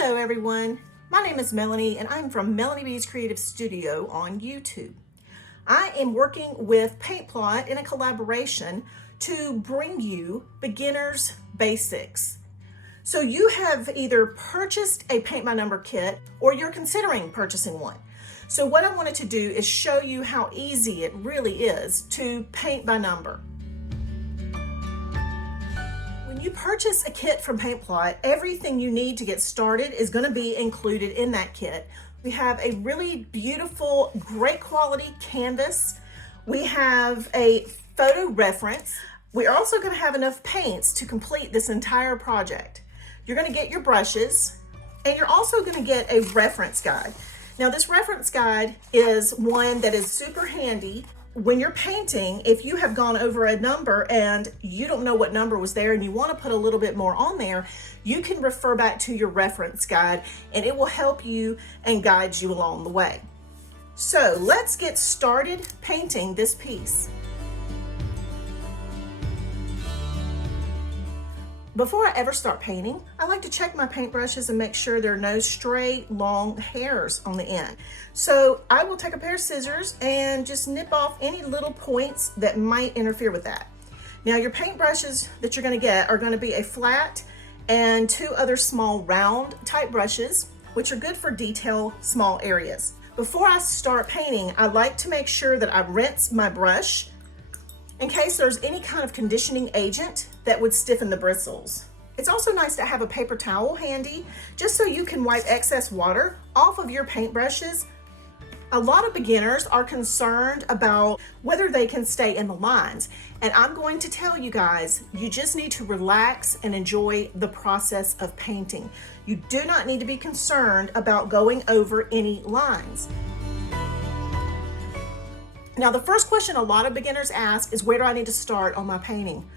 Hello everyone, my name is Melanie and I'm from Melanie B's Creative Studio on YouTube. I am working with Paintplot in a collaboration to bring you beginners basics. So you have either purchased a paint by number kit or you're considering purchasing one. So what I wanted to do is show you how easy it really is to paint by number. When you purchase a kit from Paintplot, everything you need to get started is going to be included in that kit. We have a really beautiful, great quality canvas. We have a photo reference. We're also going to have enough paints to complete this entire project. You're going to get your brushes, and you're also going to get a reference guide. Now, this reference guide is one that is super handy. When you're painting, if you have gone over a number and you don't know what number was there and you want to put a little bit more on there, you can refer back to your reference guide and it will help you and guide you along the way. So let's get started painting this piece. Before I ever start painting, I like to check my paintbrushes and make sure there are no stray long hairs on the end. So I will take a pair of scissors and just nip off any little points that might interfere with that. Now your paintbrushes that you're going to get are going to be a flat and two other small round type brushes, which are good for detail small areas. Before I start painting, I like to make sure that I rinse my brush in case there's any kind of conditioning agent that would stiffen the bristles. It's also nice to have a paper towel handy just so you can wipe excess water off of your paintbrushes. A lot of beginners are concerned about whether they can stay in the lines, and I'm going to tell you guys, you just need to relax and enjoy the process of painting. You do not need to be concerned about going over any lines. Now, the first question a lot of beginners ask is, where do I need to start on my painting?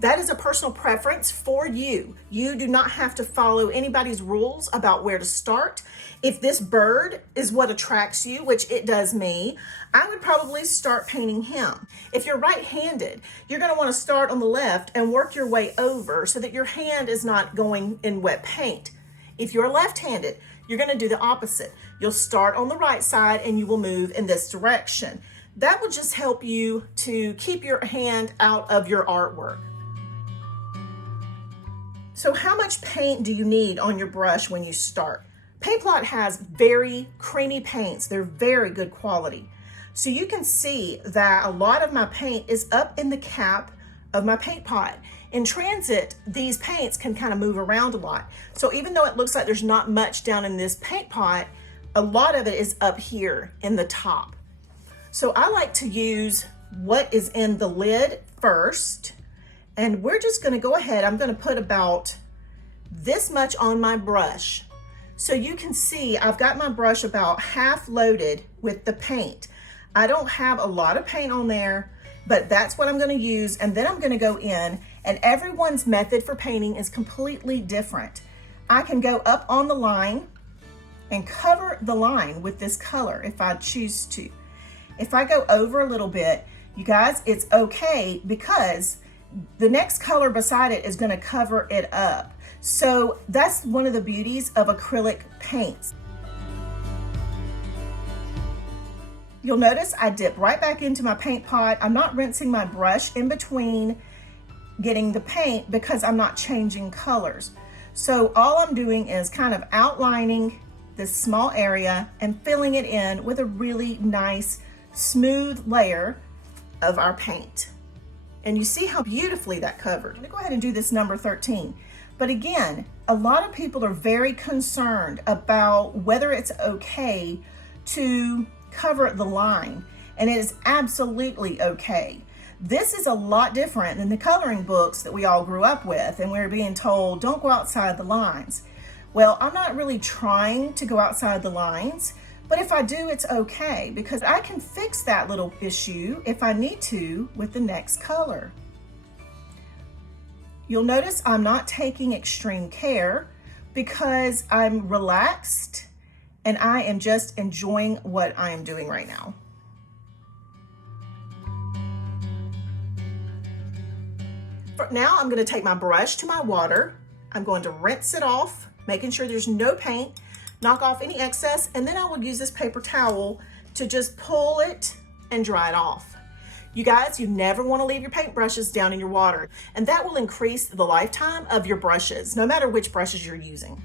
That is a personal preference for you. You do not have to follow anybody's rules about where to start. If this bird is what attracts you, which it does me, I would probably start painting him. If you're right-handed, you're going to want to start on the left and work your way over so that your hand is not going in wet paint. If you're left-handed, you're going to do the opposite. You'll start on the right side and you will move in this direction. That will just help you to keep your hand out of your artwork. So how much paint do you need on your brush when you start? Paintplot has very creamy paints. They're very good quality. So you can see that a lot of my paint is up in the cap of my paint pot. In transit, these paints can kind of move around a lot. So even though it looks like there's not much down in this paint pot, a lot of it is up here in the top. So I like to use what is in the lid first, and we're just going to go ahead. I'm going to put about this much on my brush. So you can see I've got my brush about half loaded with the paint. I don't have a lot of paint on there, but that's what I'm going to use. And then I'm going to go in, and everyone's method for painting is completely different. I can go up on the line and cover the line with this color if I choose to. If I go over a little bit, you guys, it's okay because the next color beside it is going to cover it up. So that's one of the beauties of acrylic paints. You'll notice I dip right back into my paint pot. I'm not rinsing my brush in between getting the paint because I'm not changing colors. So all I'm doing is kind of outlining this small area and filling it in with a really nice smooth layer of our paint. And you see how beautifully that covered. I'm gonna go ahead and do this number 13. But again, a lot of people are very concerned about whether it's okay to cover the line, and it is absolutely okay. This is a lot different than the coloring books that we all grew up with, and we're being told, don't go outside the lines. Well, I'm not really trying to go outside the lines, but if I do, it's okay because I can fix that little issue if I need to with the next color. You'll notice I'm not taking extreme care because I'm relaxed and I am just enjoying what I am doing right now. Now I'm going to take my brush to my water. I'm going to rinse it off making sure there's no paint, knock off any excess, and then I will use this paper towel to just pull it and dry it off. You guys, you never want to leave your paintbrushes down in your water, and that will increase the lifetime of your brushes, no matter which brushes you're using.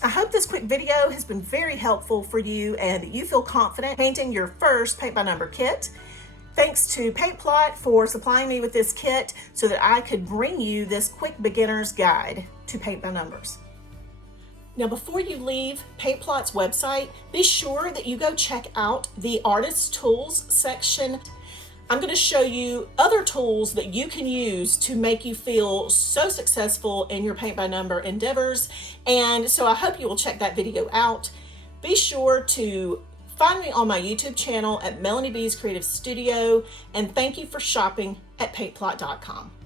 I hope this quick video has been very helpful for you and that you feel confident painting your first paint by number kit. Thanks to PaintPlot for supplying me with this kit so that I could bring you this quick beginner's guide to paint by numbers. Now, before you leave PaintPlot's website, be sure that you go check out the Artist Tools section. I'm going to show you other tools that you can use to make you feel so successful in your paint by number endeavors. And so I hope you will check that video out. Be sure to find me on my YouTube channel at Melanie B's Creative Studio, and thank you for shopping at paintplot.com.